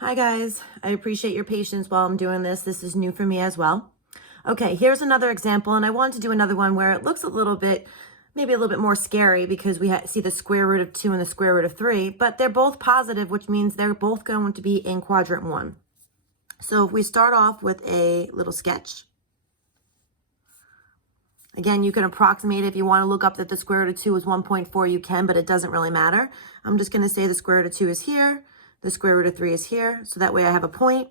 Hi guys, I appreciate your patience while I'm doing this. This is new for me as well. Okay, here's another example, and I want to do another one where it looks a little bit, maybe a little bit more scary because we see the square root of 2 and the square root of 3, but they're both positive, which means they're both going to be in quadrant 1. So if we start off with a little sketch. Again, you can approximate if you want to look up that the square root of 2 is 1.4, you can, but it doesn't really matter. I'm just going to say the square root of 2 is here. The square root of 3 is here, so that way I have a point.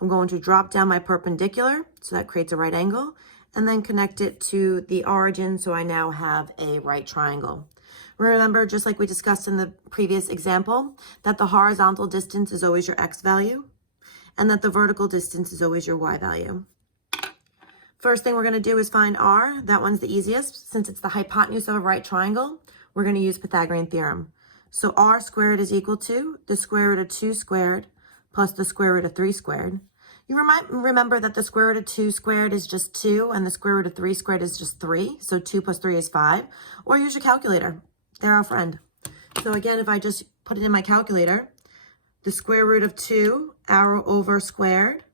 I'm going to drop down my perpendicular, so that creates a right angle, and then connect it to the origin, so I now have a right triangle. Remember, just like we discussed in the previous example, that the horizontal distance is always your x value, and that the vertical distance is always your y value. First thing we're going to do is find r. That one's the easiest. Since it's the hypotenuse of a right triangle, we're going to use Pythagorean theorem. So r squared is equal to the square root of 2 squared plus the square root of 3 squared. You might remember that the square root of 2 squared is just 2 and the square root of 3 squared is just 3. So 2 plus 3 is 5. Or use your calculator. They're our friend. So again, if I just put it in my calculator, the square root of 2 arrow over squared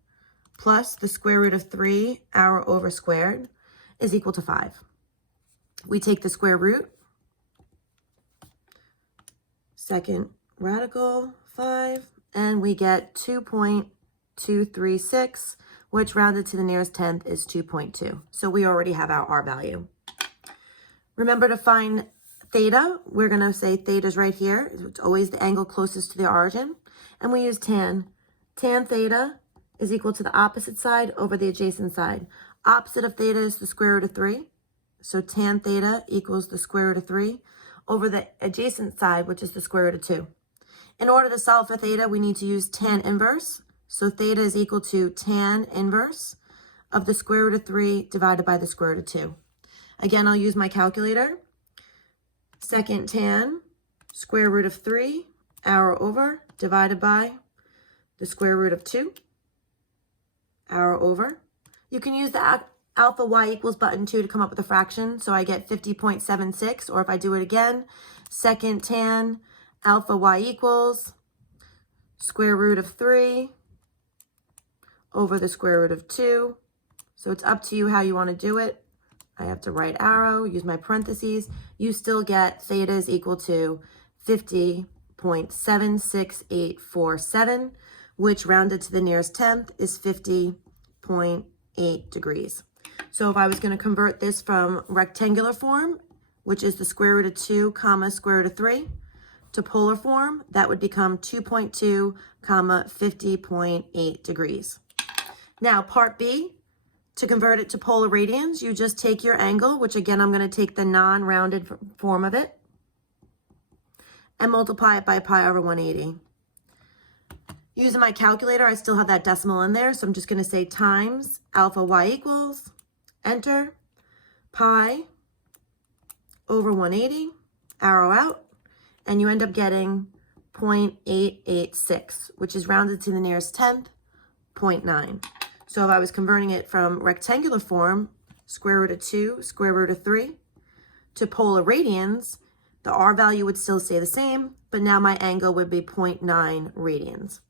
plus the square root of 3 arrow over squared is equal to 5. We take the square root, second radical 5, and we get 2.236, which rounded to the nearest tenth is 2.2. So we already have our r value. Remember to find theta. We're going to say theta is right here. It's always the angle closest to the origin. And we use tan. Tan theta is equal to the opposite side over the adjacent side. Opposite of theta is the square root of 3. So tan theta equals the square root of 3 over the adjacent side, which is the square root of 2. In order to solve for theta, we need to use tan inverse. So theta is equal to tan inverse of the square root of 3 divided by the square root of 2. Again, I'll use my calculator. Second tan, square root of 3, arrow over, divided by the square root of 2, arrow over. You can use the alpha y equals button 2 to come up with a fraction. So I get 50.76, or if I do it again, second tan, alpha y equals square root of 3 over the square root of 2. So it's up to you how you want to do it. I have to right arrow, use my parentheses. You still get theta is equal to 50.76847, which rounded to the nearest tenth is 50.8 degrees. So if I was going to convert this from rectangular form, which is the square root of 2 comma square root of 3, to polar form, that would become 2.2 comma 50.8 degrees. Now part B, to convert it to polar radians, you just take your angle, which again, I'm going to take the non-rounded form of it, and multiply it by pi over 180. Using my calculator, I still have that decimal in there, so I'm just going to say times alpha y equals, enter, pi over 180, arrow out, and you end up getting 0.886, which is rounded to the nearest tenth, 0.9. So if I was converting it from rectangular form, square root of 2, square root of 3, to polar radians, the r value would still stay the same, but now my angle would be 0.9 radians.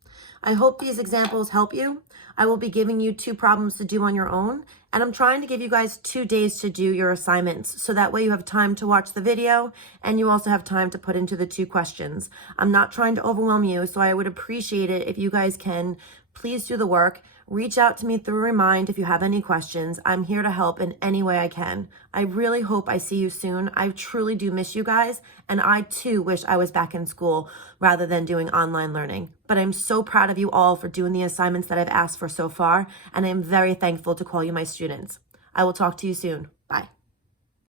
I hope these examples help you. I will be giving you 2 problems to do on your own, and I'm trying to give you guys 2 days to do your assignments, so that way you have time to watch the video, and you also have time to put into the 2 questions. I'm not trying to overwhelm you, so I would appreciate it if you guys can please do the work. Reach out to me through Remind if you have any questions. I'm here to help in any way I can. I really hope I see you soon. I truly do miss you guys, and I too wish I was back in school rather than doing online learning. But I'm so proud of you all for doing the assignments that I've asked for so far, and I'm very thankful to call you my students. I will talk to you soon. Bye.